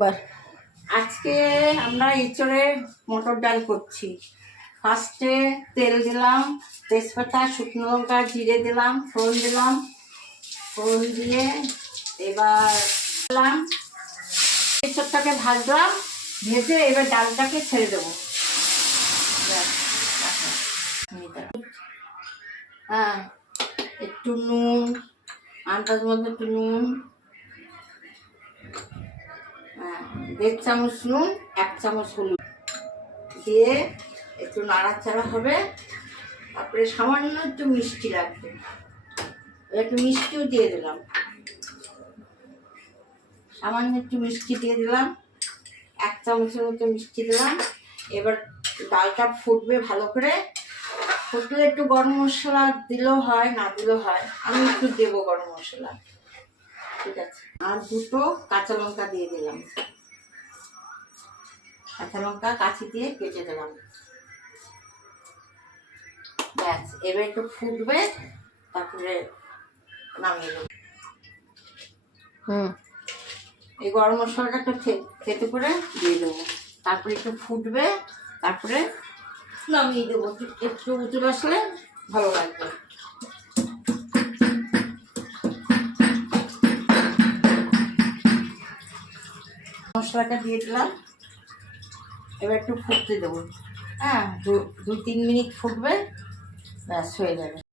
আজকে আমরা এঁচড়ে মটর ডাল করছি। ফার্স্টে তেল দিলাম, তেজপাতা, শুকনো লঙ্কা, জিরে দিলাম, ফোড়ন দিলাম। ফোড়ন দিয়ে এবার দিলাম, এঁচড়টাকে ভাজলাম, ভেজে এবার ডালটাকে ছেড়ে দেবো। হ্যাঁ, একটু নুন, আন্দাজ মতো একটু নুন, 1.5 চামচ নুন, 1 চামচ হলুদ দিয়ে একটু নাড়াচাড়া হবে। তারপরে সামান্য একটু মিষ্টি লাগবে, একটু মিষ্টিও দিয়ে দিলাম, সামান্য একটু মিষ্টি দিয়ে দিলাম, 1 চামচের মতো মিষ্টি দিলাম। এবার ডালটা ফুটবে ভালো করে। ফুটলে একটু গরম মশলা দিলেও হয়, না দিলেও হয়, আমি একটু দেবো গরম মশলা। ঠিক আছে, আর 2টো কাঁচা লঙ্কা দিয়ে দিলাম, কাঁচা লঙ্কা কাঁচি দিয়ে কেটে দিলাম। ব্যাস, এবার একটু ফুটবে, তারপরে নামিয়ে দেবো। এই গরম মশলাটা একটু থেতে করে দিয়ে দেবো, তারপরে একটু ফুটবে, তারপরে নামিয়ে দেবো। একটু উঁচু আসলে ভালো লাগবে। মশলাটা দিয়ে দিলাম, এবার একটু ফুটতে দেবো। হ্যাঁ, 2-3 মিনিট ফুটবে, ব্যাস হয়ে যাবে।